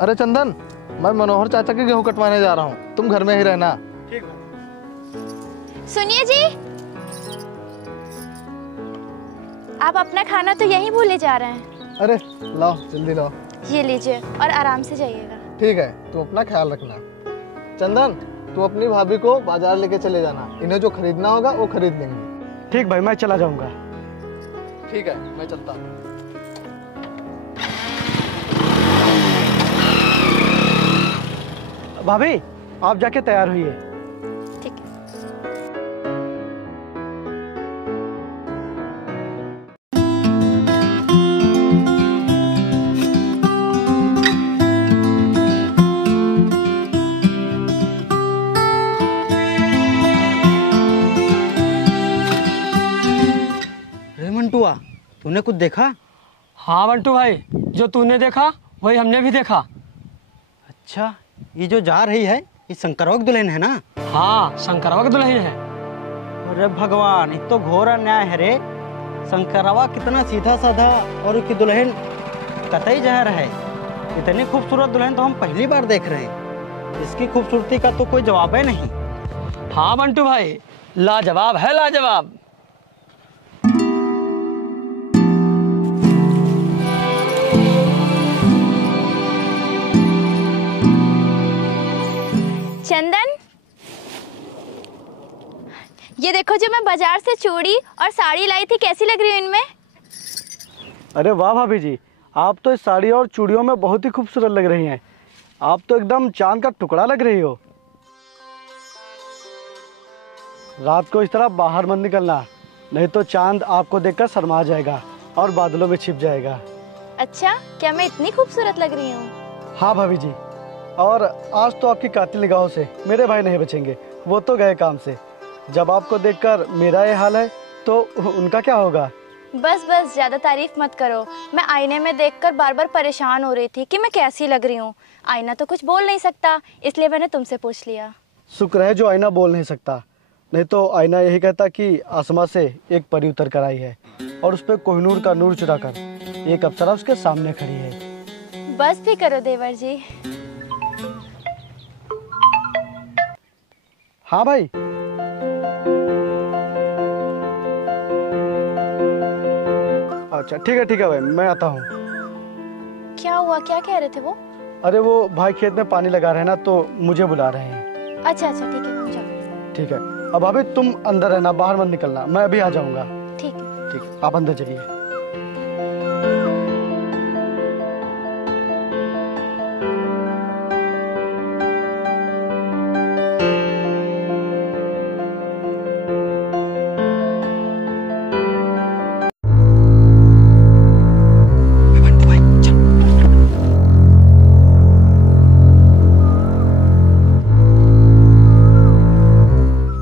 अरे चंदन, मैं मनोहर चाचा के गेहूं कटवाने जा रहा हूँ, तुम घर में ही रहना। ठीक है। सुनिए जी, आप अपना खाना तो यहीं भूले जा रहे हैं। अरे लाओ, जल्दी लाओ। ये लीजिए और आराम से जाइएगा। ठीक है, तुम अपना ख्याल रखना। चंदन, तू अपनी भाभी को बाजार लेके चले जाना, इन्हें जो खरीदना होगा वो खरीद लेंगे। ठीक भाई, मैं चला जाऊंगा। ठीक है, मैं चलता हूँ। भाभी, आप जाके तैयार हुइए। ठीक है। अरे मंटुआ, तूने कुछ देखा? हाँ बंटू भाई, जो तूने देखा वही हमने भी देखा। अच्छा, ये जो जा रही है ये शंकरवा की दुल्हन है ना? हाँ, शंकरवा की दुल्हन है। अरे भगवान, ये तो घोर अन्याय है रे। शंकरवा कितना सीधा साधा और उसकी दुल्हन कतई जहर है। इतनी खूबसूरत दुल्हन तो हम पहली बार देख रहे हैं। इसकी खूबसूरती का तो कोई जवाब है नहीं। हाँ बंटू भाई, लाजवाब है, लाजवाब। चंदन, ये देखो जो मैं बाजार से चूड़ी और साड़ी लाई थी, कैसी लग रही हूँ इनमें? अरे वाह भाभी जी, आप तो इस साड़ी और चूड़ियों में बहुत ही खूबसूरत लग रही हैं। आप तो एकदम चांद का टुकड़ा लग रही हो। रात को इस तरह बाहर मत निकलना, नहीं तो चांद आपको देखकर शर्मा जाएगा और बादलों में छिप जाएगा। अच्छा, क्या मैं इतनी खूबसूरत लग रही हूँ? हाँ भाभी जी, और आज तो आपकी कातिल निगाहों से मेरे भाई नहीं बचेंगे, वो तो गए काम से। जब आपको देखकर मेरा ये हाल है तो उनका क्या होगा? बस बस, ज्यादा तारीफ मत करो। मैं आईने में देखकर बार बार परेशान हो रही थी कि मैं कैसी लग रही हूँ। आईना तो कुछ बोल नहीं सकता, इसलिए मैंने तुमसे पूछ लिया। शुक्र है जो आईना बोल नहीं सकता, नहीं तो आईना यही कहता कि आसमां से एक परी उतर कर आई है और उस पर कोहिनूर का नूर चुराकर एक अप्सरा उसके सामने खड़ी है। बस भी करो देवर जी। हाँ भाई, अच्छा ठीक है भाई, मैं आता हूँ। क्या हुआ, क्या कह रहे थे वो? अरे वो भाई खेत में पानी लगा रहे हैं ना, तो मुझे बुला रहे हैं। अच्छा अच्छा, ठीक है, तुम जाओ। ठीक है, अब अभी तुम अंदर रहना, बाहर मत निकलना, मैं अभी आ जाऊंगा। ठीक है। ठीक, आप अंदर चलिए।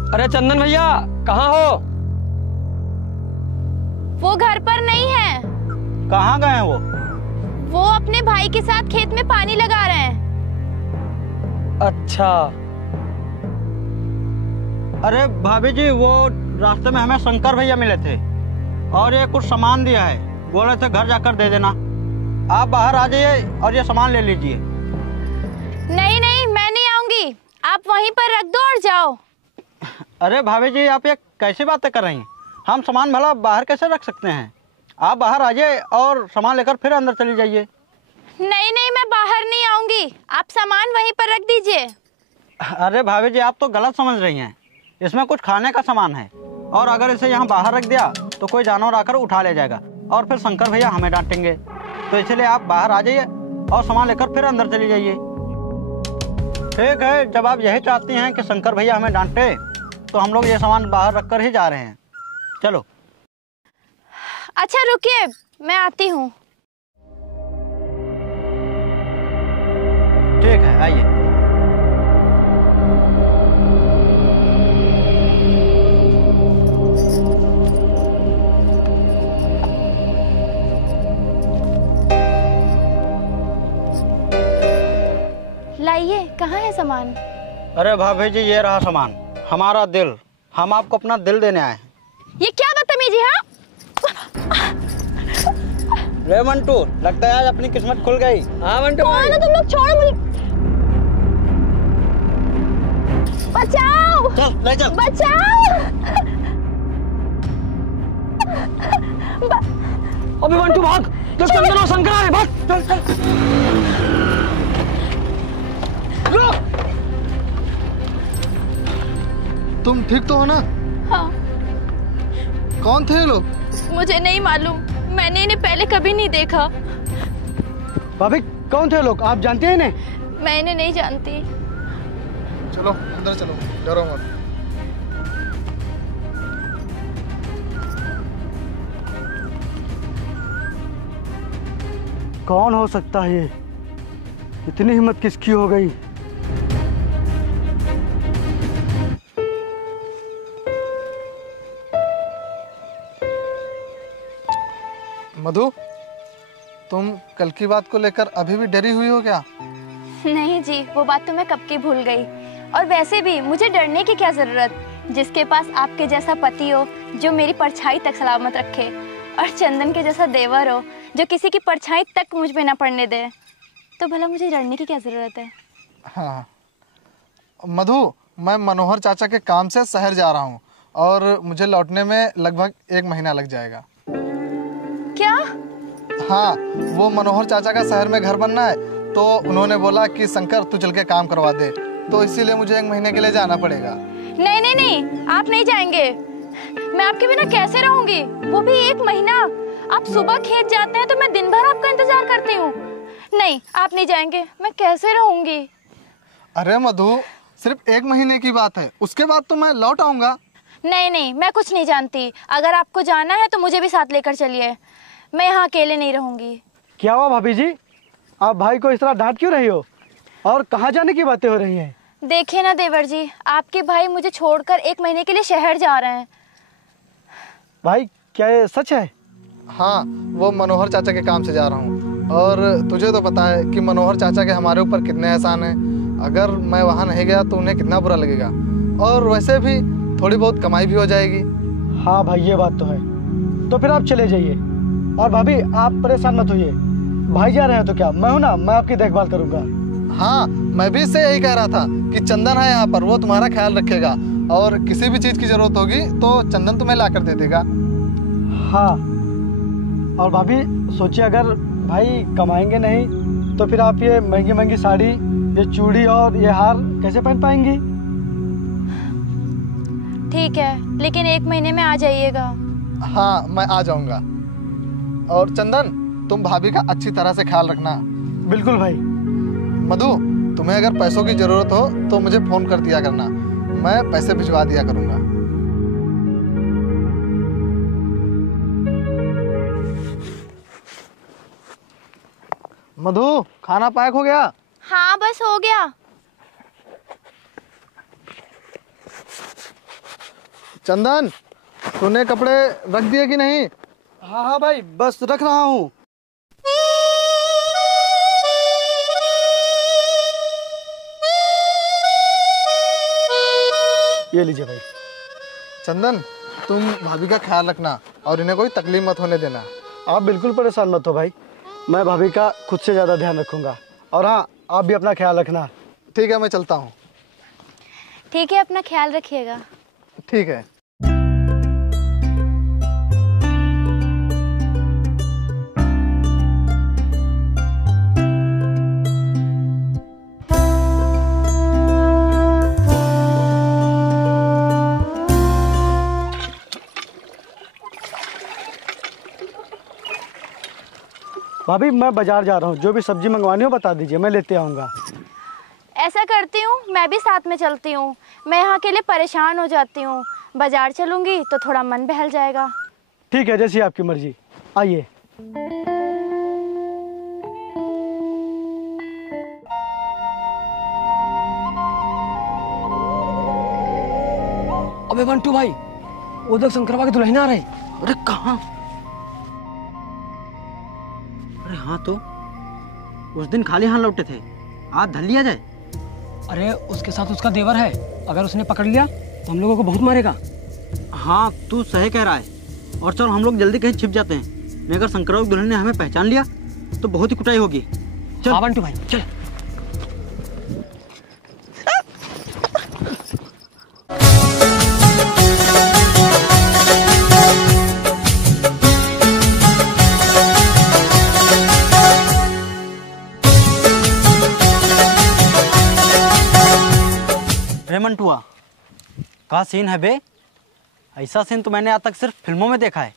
अरे चंदन भैया, कहाँ हो? वो घर पर नहीं है। कहाँ गए हैं वो? वो अपने भाई के साथ खेत में पानी लगा रहे हैं। अच्छा। अरे भाभी जी, वो रास्ते में हमें शंकर भैया मिले थे और ये कुछ सामान दिया है, बोले थे घर जाकर दे देना। आप बाहर आ जाइए और ये सामान ले लीजिए। नहीं नहीं, मैं नहीं आऊंगी, आप वहीं पर रख दो और जाओ। अरे भाभी जी, आप ये कैसी बातें कर रही हैं? हम सामान भला बाहर कैसे रख सकते हैं? आप बाहर आ जाइए और सामान लेकर फिर अंदर चली जाइए। नहीं नहीं, मैं बाहर नहीं आऊंगी, आप सामान वहीं पर रख दीजिए। अरे भाभी जी, आप तो गलत समझ रही हैं। इसमें कुछ खाने का सामान है और अगर इसे यहाँ बाहर रख दिया तो कोई जानवर आकर उठा ले जाएगा और फिर शंकर भैया हमें डांटेंगे। तो इसलिए आप बाहर आ जाइए और सामान लेकर फिर अंदर चली जाइए। ठीक है, जब आप यही चाहती हैं कि शंकर भैया हमें डांटे तो हम लोग ये सामान बाहर रखकर ही जा रहे हैं। चलो। अच्छा रुकिए, मैं आती हूँ। ठीक है, आइए। लाइए, कहाँ है सामान? अरे भाभी जी, ये रहा सामान, हमारा दिल। हम आपको अपना दिल देने आए हैं। ये क्या बदतमीजी है? रे मंटू, लगता है आज अपनी किस्मत खुल गई। हाँ मंटू भाई। तुम लोग छोड़ो मुझे। बचाओ, चल ले चल। बचाओ। अबे मंटू भाग, जब चंदन और शंकर आए, भाग। चल चल। तुम ठीक तो हो ना? हाँ, कौन थे ये लोग? मुझे नहीं मालूम, मैंने इन्हें पहले कभी नहीं देखा। भाभी कौन थे लोग, आप जानते हैं इन्हें? मैं इन्हें नहीं जानती। चलो अंदर चलो, डरो मत। कौन हो सकता है ये? इतनी हिम्मत किसकी हो गई? मधु, तुम कल की बात को लेकर अभी भी डरी हुई हो क्या? नहीं जी, वो बात तो मैं कब की भूल गई। और वैसे भी मुझे डरने की क्या जरूरत, जिसके पास आपके जैसा पति हो जो मेरी परछाई तक सलामत रखे, और चंदन के जैसा देवर हो जो किसी की परछाई तक मुझ पे ना पड़ने दे, तो भला मुझे डरने की क्या जरूरत है। हाँ मधु, मैं मनोहर चाचा के काम से शहर जा रहा हूँ और मुझे लौटने में लगभग 1 महीना लग जाएगा। क्या? हाँ, वो मनोहर चाचा का शहर में घर बनना है, तो उन्होंने बोला कि शंकर तू चल के काम करवा दे, तो इसीलिए मुझे 1 महीने के लिए जाना पड़ेगा। नहीं नहीं नहीं, आप नहीं जाएंगे। मैं आपके बिना कैसे रहूंगी, वो भी 1 महीना। आप सुबह खेत जाते हैं तो मैं दिन भर आपका इंतजार करती हूँ। नहीं, आप नहीं जाएंगे, मैं कैसे रहूंगी। अरे मधु, सिर्फ 1 महीने की बात है, उसके बाद तो मैं लौट आऊंगा। नहीं नहीं, मैं कुछ नहीं जानती। अगर आपको जाना है तो मुझे भी साथ लेकर चलिए, मैं यहाँ अकेले नहीं रहूंगी। क्या हुआ भाभी जी, आप भाई को इस तरह डांट क्यों रही हो, और कहाँ जाने की बातें हो रही हैं? देखिए ना देवर जी, आपके भाई मुझे छोड़कर 1 महीने के लिए शहर जा रहे हैं। भाई क्या ये सच है? हाँ, वो मनोहर चाचा के काम से जा रहा हूँ, और तुझे तो पता है कि मनोहर चाचा के हमारे ऊपर कितने एहसान हैं। अगर मैं वहाँ नहीं गया तो उन्हें कितना बुरा लगेगा, और वैसे भी थोड़ी बहुत कमाई भी हो जाएगी। हाँ भाई, ये बात तो है। तो फिर आप चले जाइए, और भाभी आप परेशान मत होइए, भाई जा रहे हैं तो क्या, मैं हूँ ना, मैं आपकी देखभाल करूँगा। हाँ, मैं भी इससे यही कह रहा था कि चंदन है यहाँ पर, वो तुम्हारा ख्याल रखेगा, और किसी भी चीज़ की जरूरत होगी तो चंदन तुम्हें ला कर दे देगा। हाँ, और भाभी सोचिए, अगर भाई कमाएंगे नहीं तो फिर आप ये महंगी महंगी साड़ी, ये चूड़ी और ये हार कैसे पहन पाएंगी? ठीक है, लेकिन 1 महीने में आ जाइएगा। हाँ, मैं आ जाऊँगा। और चंदन, तुम भाभी का अच्छी तरह से ख्याल रखना। बिल्कुल भाई। मधु, तुम्हें अगर पैसों की जरूरत हो तो मुझे फोन कर दिया करना, मैं पैसे भिजवा दिया करूँगा। मधु, खाना पैक हो गया? हाँ, बस हो गया। चंदन, तूने कपड़े रख दिए कि नहीं? हाँ हाँ भाई, बस रख रहा हूँ। ये लीजिए भाई। चंदन, तुम भाभी का ख्याल रखना और इन्हें कोई तकलीफ मत होने देना। आप बिल्कुल परेशान मत हो भाई, मैं भाभी का खुद से ज़्यादा ध्यान रखूंगा। और हाँ, आप भी अपना ख्याल रखना। ठीक है, मैं चलता हूँ। ठीक है, अपना ख्याल रखिएगा। ठीक है। भाभी मैं बाजार जा रहा हूँ, जो भी सब्जी मंगवानी हो बता दीजिए, मैं लेते आऊँगा। ऐसा करती हूँ, मैं भी साथ में चलती हूँ। मैं यहाँ के लिए परेशान हो जाती हूँ, बाजार चलूँगी तो थोड़ा मन बहल जाएगा। ठीक है, जैसी आपकी मर्जी, आइए। अबे बंटू भाई, उधर शंकरवा के दुल्हन आ रहे। अरे कहाँ? अरे हाँ, तो उस दिन खाली हाथ लौटे थे, आज धल लिया जाए। अरे उसके साथ उसका देवर है, अगर उसने पकड़ लिया तो हम लोगों को बहुत मारेगा। हाँ, तू सही कह रहा है, और चलो हम लोग जल्दी कहीं छिप जाते हैं। नहीं अगर शंकरराव की दुल्हन ने हमें पहचान लिया तो बहुत ही कुटाई होगी। चल। हाँ बंटू भाई चल। रे मंटुआ, का सीन है बे? ऐसा सीन तो मैंने आज तक सिर्फ फिल्मों में देखा है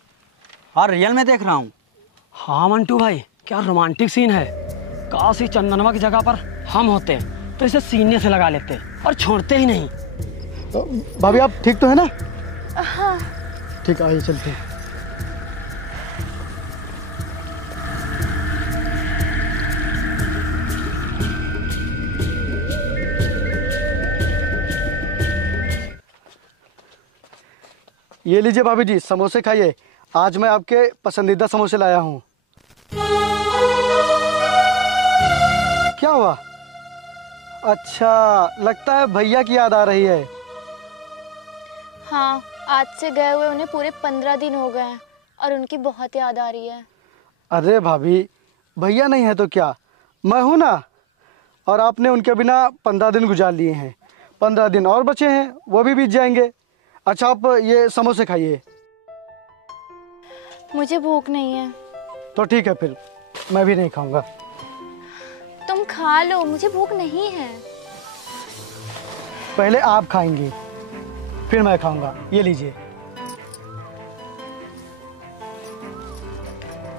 और रियल में देख रहा हूँ। हाँ मंटू भाई क्या रोमांटिक सीन है। काश ही चंदनवा की जगह पर हम होते तो इसे सीने से लगा लेते और छोड़ते ही नहीं। तो भाभी आप ठीक तो है ना? हाँ। ठीक, आइए चलते हैं। ये लीजिए भाभी जी, समोसे खाइए। आज मैं आपके पसंदीदा समोसे लाया हूँ। क्या हुआ? अच्छा, लगता है भैया की याद आ रही है। हाँ, आज से गए हुए उन्हें पूरे 15 दिन हो गए हैं और उनकी बहुत याद आ रही है। अरे भाभी, भैया नहीं है तो क्या, मैं हूं ना। और आपने उनके बिना 15 दिन गुजार लिए हैं, 15 दिन और बचे हैं, वो भी बीत जाएंगे। अच्छा, आप ये समोसे खाइए। मुझे भूख नहीं है। तो ठीक है, फिर मैं भी नहीं खाऊंगा। तुम खा लो, मुझे भूख नहीं है। पहले आप खाएंगी, फिर मैं खाऊंगा। ये लीजिए।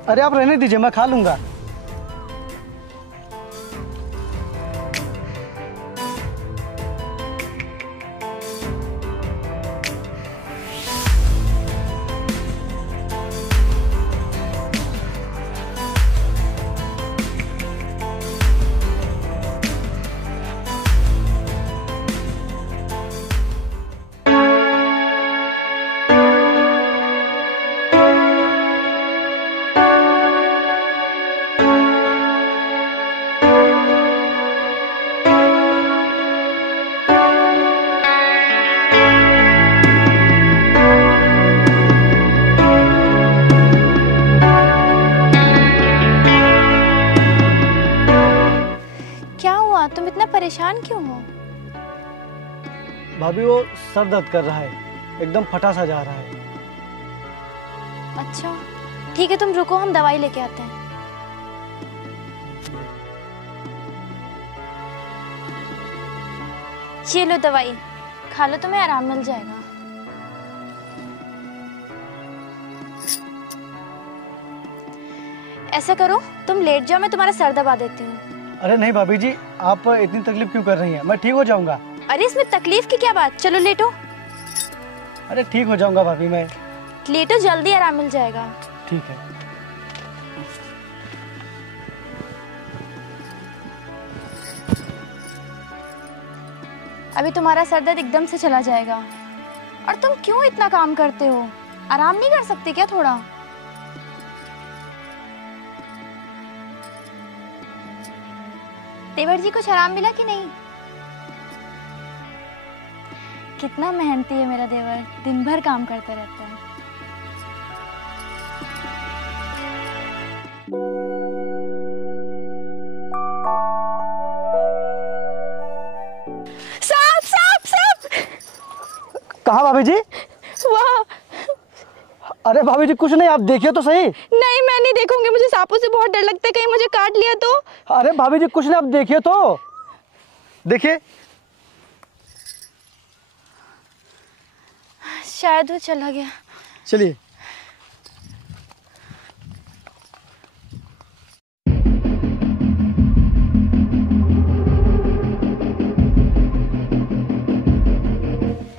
अरे आप रहने दीजिए, मैं खा लूंगा। तुम इतना परेशान क्यों हो? भाभी वो सर दर्द कर रहा है, एकदम फटा सा जा रहा है। अच्छा ठीक है, तुम रुको, हम दवाई लेके आते हैं। ये लो दवाई, खा लो, तुम्हें आराम मिल जाएगा। ऐसा करो, तुम लेट जाओ, मैं तुम्हारा सर दबा देती हूँ। अरे नहीं भाभी जी, आप इतनी तकलीफ क्यों कर रही हैं? मैं ठीक हो जाऊंगा। अरे इसमें तकलीफ की क्या बात, चलो लेटो। अरे ठीक हो जाऊंगा भाभी, मैं। लेटो, जल्दी आराम मिल जाएगा। ठीक है। अभी तुम्हारा सर दर्द एकदम से चला जाएगा। और तुम क्यों इतना काम करते हो? आराम नहीं कर सकते क्या थोड़ा? देवर जी, कुछ आराम मिला कि नहीं? कितना मेहनती है मेरा देवर, दिन भर काम करते रहता है। सांप सांप सांप! कहाँ भाभी जी? वाह! अरे भाभी जी कुछ नहीं, आप देखिए तो सही। नहीं, मैं नहीं देखूंगी, मुझे सांपों से बहुत डर लगता है, कहीं मुझे काट लिया तो। अरे भाभी जी कुछ नहीं, आप देखिए तो। देखिए, शायद वो चला गया। चलिए।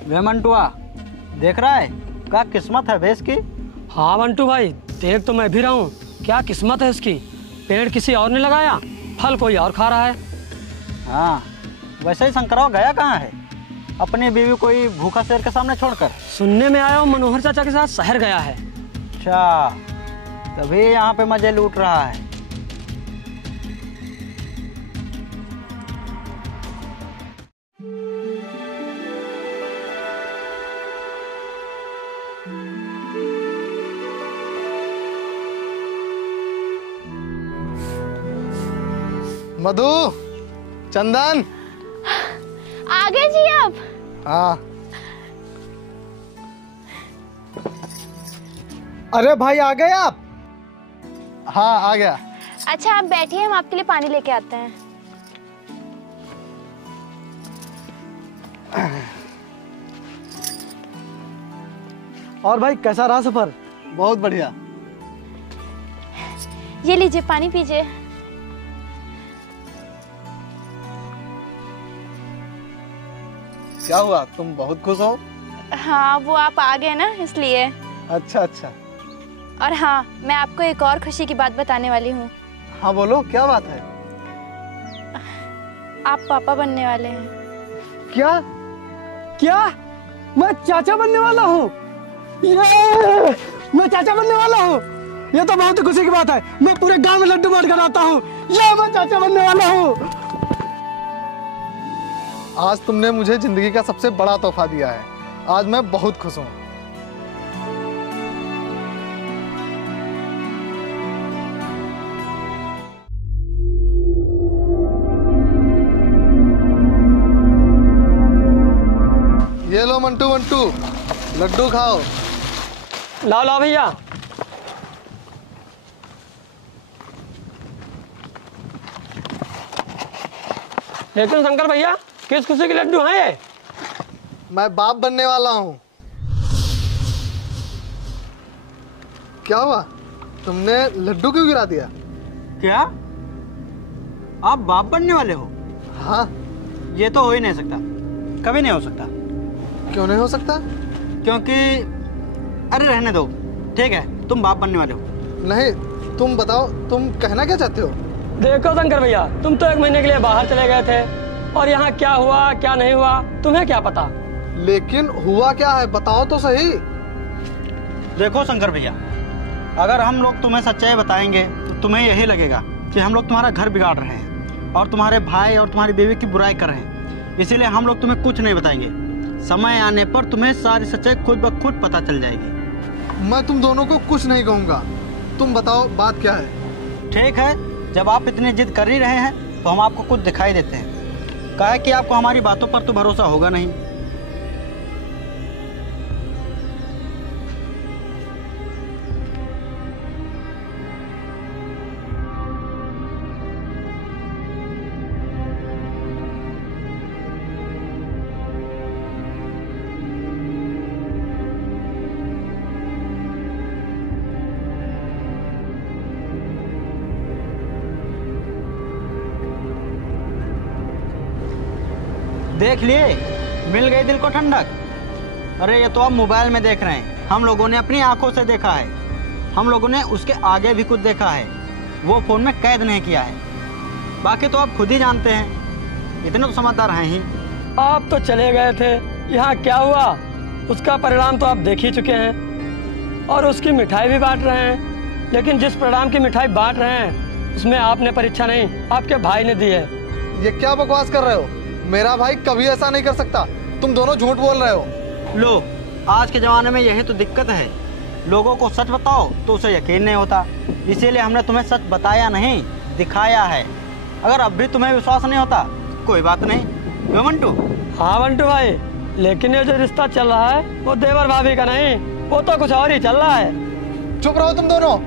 वे मंटुआ, देख रहा है क्या किस्मत है भैंस की? हाँ बंटू भाई, देख तो मैं भी रहा हूँ, क्या किस्मत है इसकी। पेड़ किसी और ने लगाया, फल कोई और खा रहा है। हाँ, वैसे ही शंकरराव गया कहाँ है? अपनी बीवी कोई भूखा शेर के सामने छोड़कर? सुनने में आया हूँ मनोहर चाचा के साथ शहर गया है। अच्छा, तभी यहाँ पे मजे लूट रहा है। मधु, चंदन। आ गए जी आप? हाँ। अरे भाई आ गए आप? हाँ आ गया। अच्छा आप बैठिए, हम आपके लिए पानी लेके आते हैं। और भाई कैसा रहा सफर? बहुत बढ़िया। ये लीजिए पानी पीजिए। क्या हुआ, तुम बहुत खुश हो? हाँ वो आप आ गए ना इसलिए। अच्छा अच्छा। और हाँ मैं आपको एक और खुशी की बात बताने वाली हूँ। हाँ बोलो, क्या बात है? आप पापा बनने वाले हैं। क्या क्या? मैं चाचा बनने वाला हूँ? मैं चाचा बनने वाला हूँ? ये तो बहुत ही खुशी की बात है। मैं पूरे गांव में लड्डू बांट कर आता हूँ। ये मैं चाचा बनने वाला हूँ। आज तुमने मुझे जिंदगी का सबसे बड़ा तोहफा दिया है। आज मैं बहुत खुश हूँ। ये लो मंटू मंटू, लड्डू खाओ। लाओ लाओ भैया। लेकिन शंकर भैया किस खुशी के लड्डू हैं ये? मैं बाप बनने वाला हूँ। क्या हुआ, तुमने लड्डू क्यों गिरा दिया? क्या आप बाप बनने वाले हो? हाँ। ये तो हो ही नहीं सकता, कभी नहीं हो सकता। क्यों नहीं हो सकता? क्योंकि अरे रहने दो, ठीक है तुम बाप बनने वाले हो। नहीं, तुम बताओ, तुम कहना क्या चाहते हो? देखो शंकर भैया, तुम तो 1 महीने के लिए बाहर चले गए थे और यहाँ क्या हुआ क्या नहीं हुआ तुम्हें क्या पता। लेकिन हुआ क्या है, बताओ तो सही। देखो शंकर भैया, अगर हम लोग तुम्हें सच्चाई बताएंगे तो तुम्हें यही लगेगा कि हम लोग तुम्हारा घर बिगाड़ रहे हैं और तुम्हारे भाई और तुम्हारी बीवी की बुराई कर रहे हैं। इसीलिए हम लोग तुम्हें कुछ नहीं बताएंगे। समय आने पर तुम्हें सारी सच्चाई खुद ब खुद पता चल जाएगी। मैं तुम दोनों को कुछ नहीं कहूँगा, तुम बताओ बात क्या है। ठीक है, जब आप इतनी जिद कर ही रहे हैं तो हम आपको कुछ दिखाई देते हैं। कहा है कि आपको हमारी बातों पर तो भरोसा होगा नहीं। देख लिए, मिल गई दिल को ठंडक। अरे ये तो आप मोबाइल में देख रहे हैं, हम लोगों ने अपनी आंखों से देखा है। हम लोगों ने उसके आगे भी कुछ देखा है, वो फोन में कैद नहीं किया है। बाकी तो आप खुद ही जानते हैं, इतने तो समझदार हैं ही। आप तो चले गए थे, यहाँ क्या हुआ उसका परिणाम तो आप देख ही चुके हैं। और उसकी मिठाई भी बांट रहे हैं, लेकिन जिस परिणाम की मिठाई बांट रहे हैं उसमें आपने परीक्षा नहीं, आपके भाई ने दी है। ये क्या बकवास कर रहे हो? मेरा भाई कभी ऐसा नहीं कर सकता, तुम दोनों झूठ बोल रहे हो। लो, आज के ज़माने में यही तो दिक्कत है, लोगों को सच बताओ तो उसे यकीन नहीं होता। इसीलिए हमने तुम्हें सच बताया नहीं, दिखाया है। अगर अब भी तुम्हें विश्वास नहीं होता कोई बात नहीं, क्यों मंटू? हाँ मंटू भाई, लेकिन ये जो रिश्ता चल रहा है वो देवर भाभी का नहीं, वो तो कुछ और ही चल रहा है। चुप रहो तुम दोनों,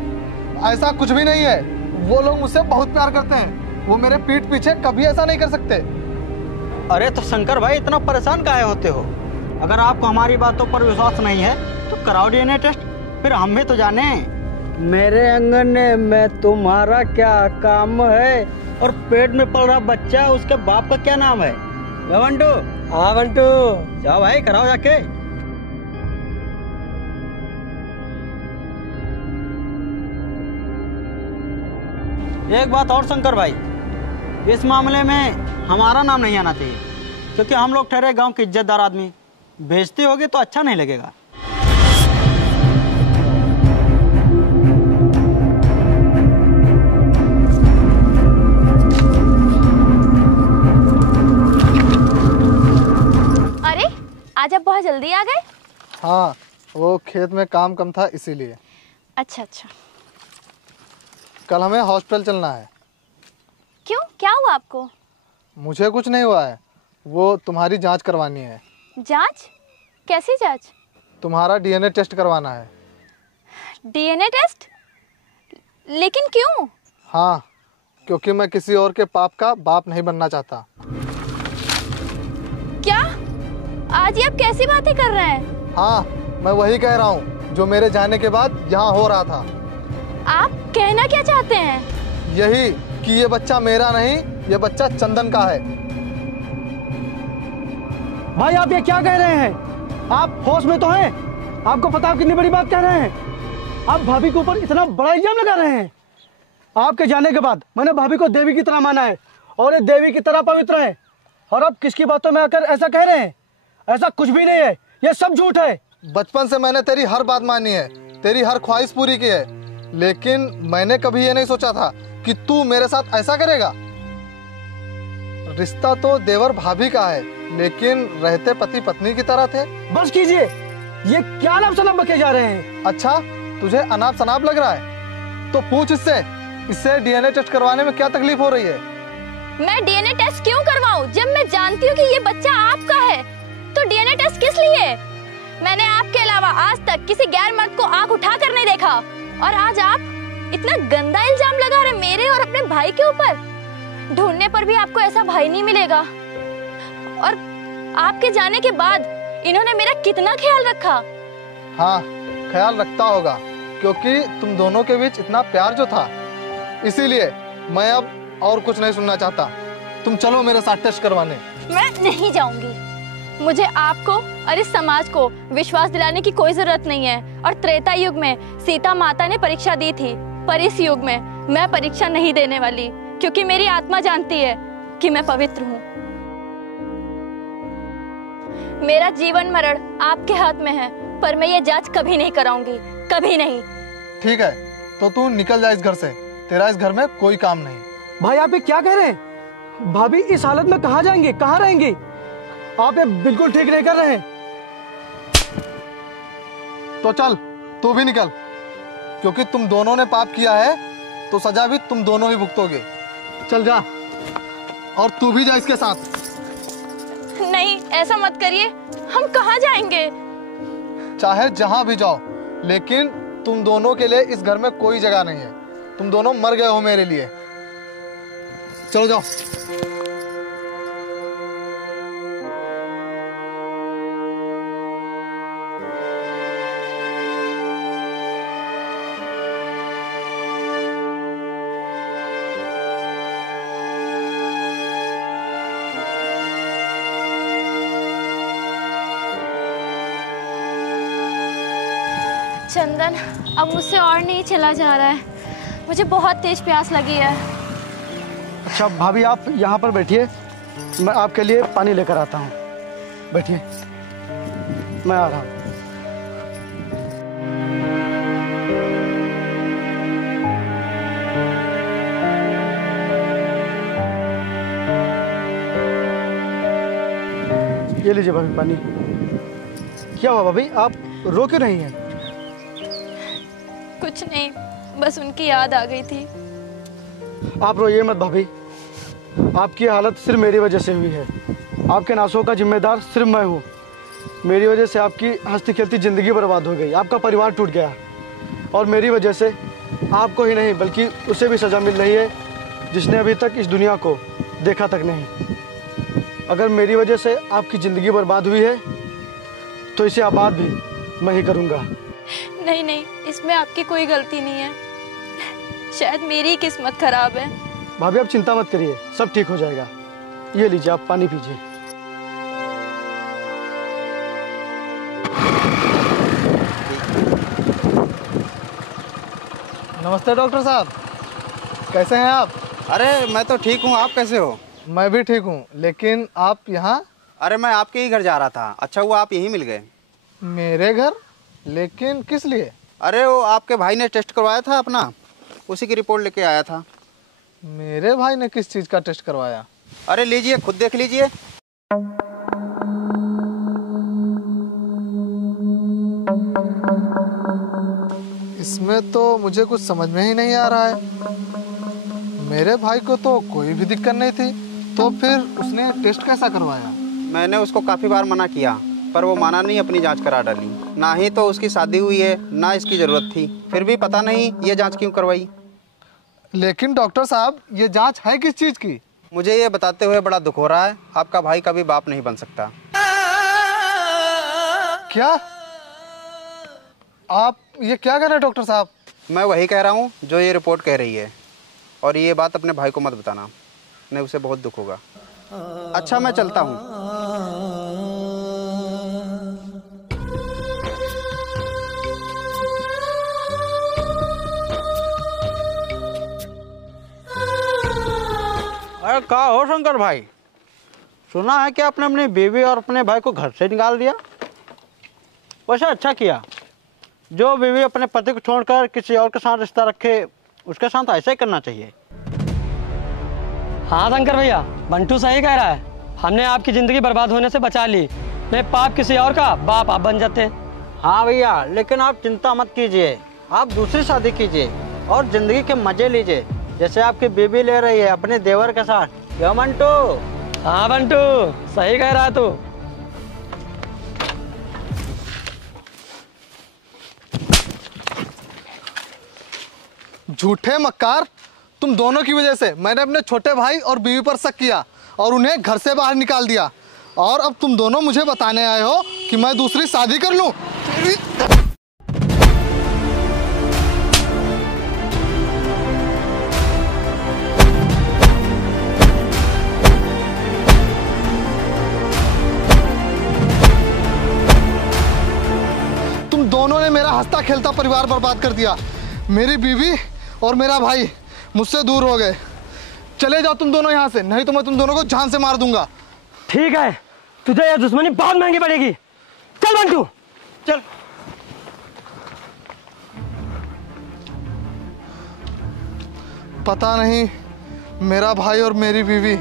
ऐसा कुछ भी नहीं है। वो लोग मुझसे बहुत प्यार करते हैं, वो मेरे पीठ पीछे कभी ऐसा नहीं कर सकते। अरे तो शंकर भाई इतना परेशान काहे होते हो? अगर आपको हमारी बातों पर विश्वास नहीं है तो कराओ DNA टेस्ट, फिर हम भी तो जाने। मेरे अंगने में तुम्हारा क्या काम है, और पेट में पल रहा बच्चा उसके बाप का क्या नाम है? मंटू? हाँ मंटू, जाओ भाई कराओ जाके। एक बात और शंकर भाई, इस मामले में हमारा नाम नहीं आना चाहिए, क्योंकि हम लोग ठहरे गांव के इज्जतदार आदमी। बेइज्जती होगी तो अच्छा नहीं लगेगा। अरे आज आप बहुत जल्दी आ गए। हाँ, वो खेत में काम कम था इसीलिए। अच्छा अच्छा। कल हमें हॉस्पिटल चलना है। क्यों, क्या हुआ आपको? मुझे कुछ नहीं हुआ है, वो तुम्हारी जांच करवानी है। जांच? कैसी जांच? तुम्हारा डीएनए टेस्ट करवाना है। DNA test? लेकिन क्यों? हाँ, क्योंकि मैं किसी और के पाप का बाप नहीं बनना चाहता। क्या? आज ये आप कैसी बातें कर रहे हैं? हाँ, मैं वही कह रहा हूँ जो मेरे जाने के बाद यहाँ हो रहा था। आप कहना क्या चाहते हैं? यही कि ये बच्चा मेरा नहीं, ये बच्चा चंदन का है। भाई आप ये क्या कह रहे हैं? आप होश में तो हैं? आपको पता आप कितनी बड़ी बात कह रहे हैं? आप भाभी के ऊपर इतना बड़ा इल्जाम लगा रहे हैं। आपके जाने के बाद मैंने भाभी को देवी की तरह माना है और ये देवी की तरह पवित्र है, और अब किसकी बातों में आकर ऐसा कह रहे हैं? ऐसा कुछ भी नहीं है, ये सब झूठ है। बचपन से मैंने तेरी हर बात मानी है, तेरी हर ख्वाहिश पूरी की है, लेकिन मैंने कभी ये नहीं सोचा था कि तू मेरे साथ ऐसा करेगा। रिश्ता तो देवर भाभी का है, लेकिन रहते पति पत्नी की तरह थे। बस कीजिए, ये क्या अनाप शनाप बके जा रहे हैं? अच्छा, तुझे अनाप शनाप लग रहा है तो पूछ इससे डीएनए टेस्ट करवाने में क्या तकलीफ हो रही है? मैं डीएनए टेस्ट क्यों करवाऊं जब मैं जानती हूँ कि ये बच्चा आपका है? तो डीएनए टेस्ट किस लिए? मैंने आपके अलावा आज तक किसी गैर मर्द को आंख उठाकर नहीं देखा, और आज आप इतना गंदा इल्जाम लगा रहे मेरे और अपने भाई के ऊपर। ढूंढने पर भी आपको ऐसा भाई नहीं मिलेगा, और आपके जाने के बाद इन्होंने मेरा कितना ख्याल रखा। हाँ, ख्याल रखता होगा, क्योंकि तुम दोनों के बीच इतना प्यार जो था। इसीलिए मैं अब और कुछ नहीं सुनना चाहता। तुम चलो मेरे साथ टेस्ट करवाने। मैं नहीं जाऊंगी। मुझे आपको और इस समाज को विश्वास दिलाने की कोई जरूरत नहीं है। और त्रेता युग में सीता माता ने परीक्षा दी थी, पर इस युग में मैं परीक्षा नहीं देने वाली, क्योंकि मेरी आत्मा जानती है कि मैं पवित्र हूँ। मेरा जीवन मरण आपके हाथ में है, पर मैं ये जांच कभी नहीं कराऊंगी, कभी नहीं। ठीक है, तो तू निकल जा इस घर से, तेरा इस घर में कोई काम नहीं। भाई आप ये क्या कह रहे हैं? भाभी इस हालत में कहाँ जाएंगे, कहाँ रहेंगी? आप ये बिल्कुल ठीक नहीं कर रहे हैं। तो चल, तू भी निकल, क्योंकि तुम दोनों ने पाप किया है तो सजा भी तुम दोनों ही भुगतोगे। चल जा, और तू भी जा इसके साथ। नहीं, ऐसा मत करिए। हम कहाँ जाएंगे? चाहे जहां भी जाओ, लेकिन तुम दोनों के लिए इस घर में कोई जगह नहीं है। तुम दोनों मर गए हो मेरे लिए। चलो जाओ। चंदन, अब मुझसे और नहीं चला जा रहा है। मुझे बहुत तेज प्यास लगी है। अच्छा भाभी, आप यहाँ पर बैठिए, मैं आपके लिए पानी लेकर आता हूँ। बैठिए, मैं आ रहा हूँ। ये लीजिए भाभी पानी। क्या हुआ भाभी, आप रो क्यों रही हैं? कुछ नहीं, बस उनकी याद आ गई थी। आप रोइए मत भाभी, आपकी हालत सिर्फ मेरी वजह से हुई है। आपके नाशों का जिम्मेदार सिर्फ मैं हूँ। मेरी वजह से आपकी हंसती खेलती ज़िंदगी बर्बाद हो गई, आपका परिवार टूट गया, और मेरी वजह से आपको ही नहीं बल्कि उसे भी सज़ा मिल रही है जिसने अभी तक इस दुनिया को देखा तक नहीं। अगर मेरी वजह से आपकी ज़िंदगी बर्बाद हुई है तो इसे आबाद भी मैं ही करूँगा। नहीं नहीं, इसमें आपकी कोई गलती नहीं है। शायद मेरी ही किस्मत खराब है। भाभी आप चिंता मत करिए, सब ठीक हो जाएगा। ये लीजिए, आप पानी पीजिए। नमस्ते डॉक्टर साहब, कैसे हैं आप? अरे मैं तो ठीक हूँ, आप कैसे हो? मैं भी ठीक हूँ, लेकिन आप यहाँ? अरे मैं आपके ही घर जा रहा था, अच्छा हुआ आप यहीं मिल गए। मेरे घर? लेकिन किस लिए? अरे वो आपके भाई ने टेस्ट करवाया था अपना, उसी की रिपोर्ट लेके आया था। मेरे भाई ने किस चीज़ का टेस्ट करवाया? अरे लीजिए, खुद देख लीजिए। इसमें तो मुझे कुछ समझ में ही नहीं आ रहा है। मेरे भाई को तो कोई भी दिक्कत नहीं थी, तो फिर उसने टेस्ट कैसा करवाया? मैंने उसको काफ़ी बार मना किया, पर वो माना नहीं, अपनी जांच करा डाली। ना ही तो उसकी शादी हुई है, ना इसकी ज़रूरत थी, फिर भी पता नहीं ये जांच क्यों करवाई। लेकिन डॉक्टर साहब, ये जांच है किस चीज़ की? मुझे ये बताते हुए बड़ा दुख हो रहा है, आपका भाई कभी बाप नहीं बन सकता। क्या आप ये क्या कह रहे हैं डॉक्टर साहब? मैं वही कह रहा हूँ जो ये रिपोर्ट कह रही है, और ये बात अपने भाई को मत बताना, नहीं उसे बहुत दुख होगा। अच्छा, मैं चलता हूँ। अरे क्या हो शंकर भाई, सुना है कि आपने अपनी बीवी और अपने भाई को घर से निकाल दिया। वैसे अच्छा किया, जो बीवी अपने पति को छोड़कर किसी और के साथ रिश्ता रखे उसके साथ ऐसा ही करना चाहिए। हाँ शंकर भैया, बंटू सही कह रहा है। हमने आपकी जिंदगी बर्बाद होने से बचा ली, नहीं पाप किसी और का बाप आप बन जाते। हाँ भैया, लेकिन आप चिंता मत कीजिए, आप दूसरी शादी कीजिए और जिंदगी के मजे लीजिए, जैसे आपकी बीबी ले रही है अपने देवर के साथ। क्यों बंटू? हाँ बंटू, सही कह रहा है तू। झूठे मक्कार, तुम दोनों की वजह से मैंने अपने छोटे भाई और बीवी पर शक किया और उन्हें घर से बाहर निकाल दिया, और अब तुम दोनों मुझे बताने आए हो कि मैं दूसरी शादी कर लूं। तुम दोनों ने मेरा हंसता खेलता परिवार बर्बाद कर दिया। मेरी बीवी और मेरा भाई मुझसे दूर हो गए। चले जाओ तुम दोनों यहाँ से, नहीं तो मैं तुम दोनों को जान से मार दूंगा। ठीक है, तुझे यह दुश्मनी बहुत महंगी पड़ेगी। चल बंटू चल। पता नहीं मेरा भाई और मेरी बीवी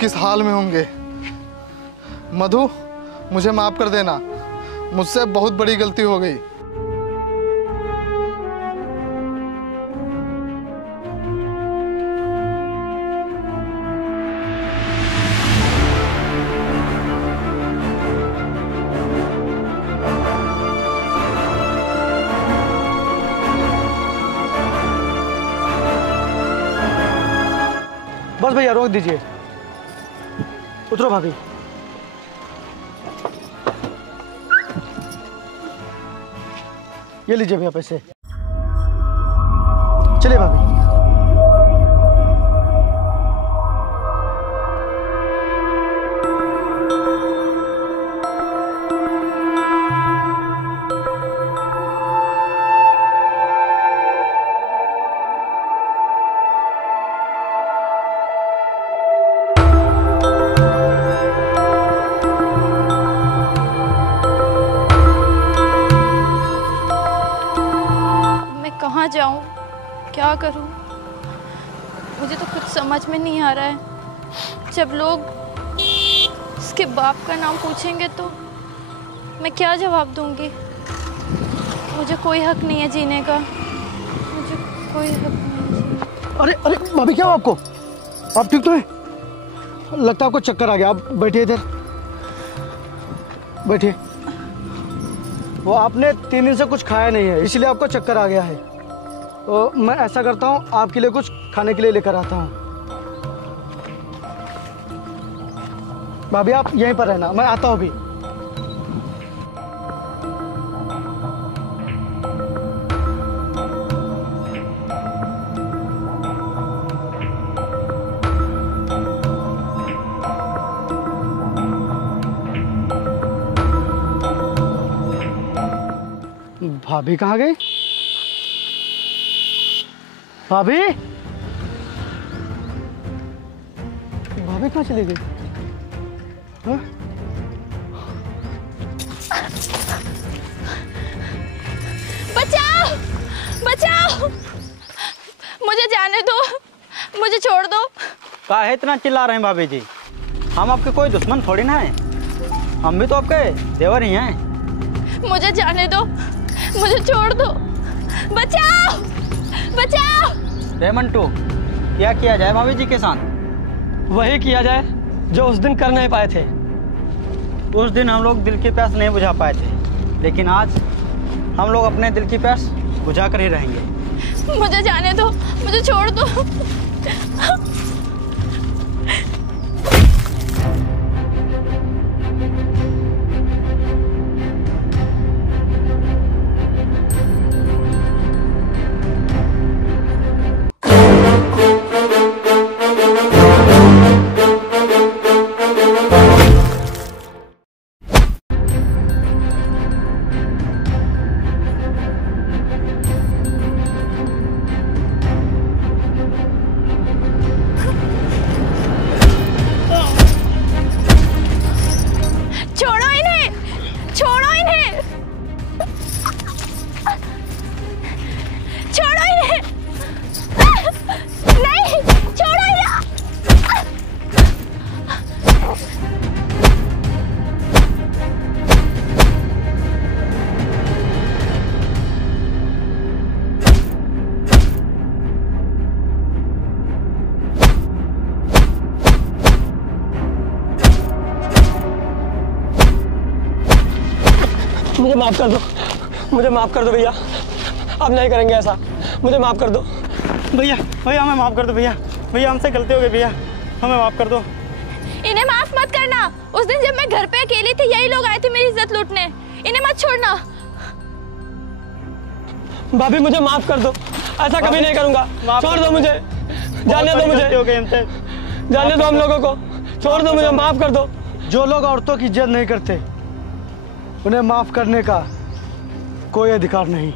किस हाल में होंगे। मधु, मुझे माफ कर देना, मुझसे बहुत बड़ी गलती हो गई। बस भैया रोक दीजिए। उतरो भाभी। ये लीजिए भैया पैसे। चलिए भाभी। कहाँ जाऊँ, क्या करूँ, मुझे तो कुछ समझ में नहीं आ रहा है। जब लोग इसके बाप का नाम पूछेंगे तो मैं क्या जवाब दूँगी? मुझे कोई हक नहीं है जीने का, मुझे कोई हक नहीं है। अरे अरे भाभी, क्या हुआ आपको? आप ठीक तो हैं? लगता है आपको चक्कर आ गया। आप बैठिए इधर, बैठिए। वो आपने 3 दिन से कुछ खाया नहीं है, इसलिए आपको चक्कर आ गया है। तो मैं ऐसा करता हूँ, आपके लिए कुछ खाने के लिए लेकर आता हूँ। भाभी आप यहीं पर रहना, मैं आता हूँ अभी। भाभी कहाँ गई? भाभी, भाभी कहाँ चली गई? हाँ? बचाओ, बचाओ, मुझे जाने दो, मुझे छोड़ दो। काहे इतना चिल्ला रहे हैं भाभी जी? हम आपके कोई दुश्मन थोड़ी ना है, हम भी तो आपके देवर ही हैं। मुझे जाने दो, मुझे छोड़ दो, बचाओ, बचाओ। रे मंटू, क्या किया जाए भाभी जी के साथ? वही किया जाए जो उस दिन कर नहीं पाए थे। उस दिन हम लोग दिल की प्यास नहीं बुझा पाए थे, लेकिन आज हम लोग अपने दिल की प्यास बुझा कर ही रहेंगे। मुझे जाने दो, मुझे छोड़ दो। छोड़ो इन्हें, छोड़ो इन्हें, छोड़ो इन्हें, नहीं, छोड़ो इन्हें। मुझे माफ़ कर दो, मुझे माफ़ कर दो भैया, अब नहीं करेंगे ऐसा, मुझे माफ़ कर दो। भैया भैया हमें माफ़ कर दो भैया, भैया हमसे गलती हो गई भैया, हमें माफ़ कर दो। इन्हें माफ मत करना। उस दिन जब मैं घर पे अकेली थी, यही लोग आए थे मेरी इज्जत लूटने। इन्हें मत छोड़ना। भाभी मुझे माफ़ कर दो, ऐसा कभी नहीं करूँगा, छोड़ दो मुझे, जाने दो मुझे, हो गई हमसे, जाने दो हम लोगों को, छोड़ दो मुझे, माफ़ कर दो। जो लोग औरतों की इज्जत नहीं करते उन्हें माफ करने का कोई अधिकार नहीं।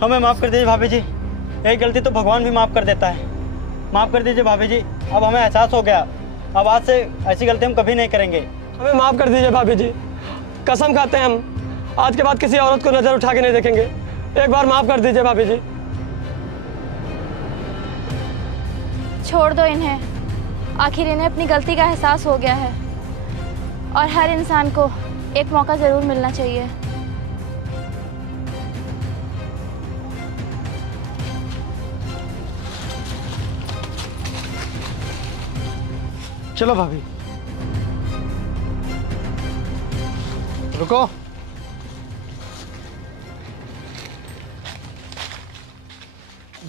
हमें माफ़ कर दीजिए भाभी जी, एक गलती तो भगवान भी माफ़ कर देता है। माफ़ कर दीजिए भाभी जी, अब हमें एहसास हो गया, अब आज से ऐसी गलती हम कभी नहीं करेंगे। हमें माफ़ कर दीजिए भाभी जी, कसम खाते हैं हम आज के बाद किसी औरत को नज़र उठा के नहीं देखेंगे। एक बार माफ़ कर दीजिए भाभी जी। छोड़ दो इन्हें, आखिर इन्हें अपनी गलती का एहसास हो गया है और हर इंसान को एक मौका जरूर मिलना चाहिए। चलो भाभी। रुको,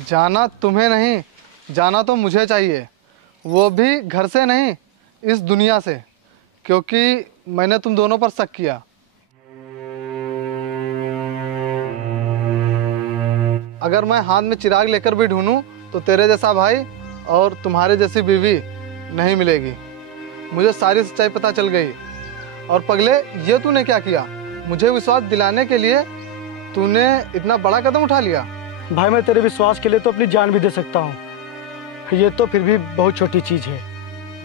जाना तुम्हें नहीं, जाना तो मुझे चाहिए, वो भी घर से नहीं, इस दुनिया से, क्योंकि मैंने तुम दोनों पर शक किया। अगर मैं हाथ में चिराग लेकर भी ढूंढूं तो तेरे जैसा भाई और तुम्हारे जैसी बीवी नहीं मिलेगी। मुझे सारी सच्चाई पता चल गई। और पगले, ये तूने क्या किया? मुझे विश्वास दिलाने के लिए तूने इतना बड़ा कदम उठा लिया। भाई मैं तेरे विश्वास के लिए तो अपनी जान भी दे सकता हूँ, ये तो फिर भी बहुत छोटी चीज़ है।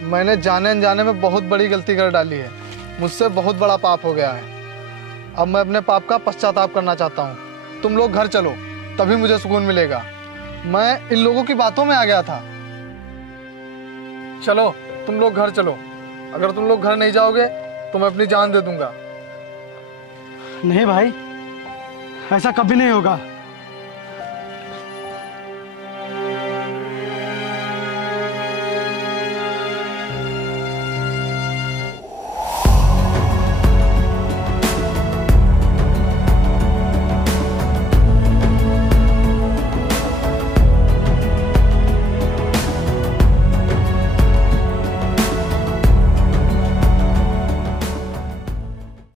मैंने जाने अनजाने में बहुत बड़ी गलती कर डाली है, मुझसे बहुत बड़ा पाप हो गया है। अब मैं अपने पाप का पश्चाताप करना चाहता हूँ। तुम लोग घर चलो, तभी मुझे सुकून मिलेगा। मैं इन लोगों की बातों में आ गया था। चलो तुम लोग घर चलो, अगर तुम लोग घर नहीं जाओगे तो मैं अपनी जान दे दूंगा। नहीं भाई, ऐसा कभी नहीं होगा।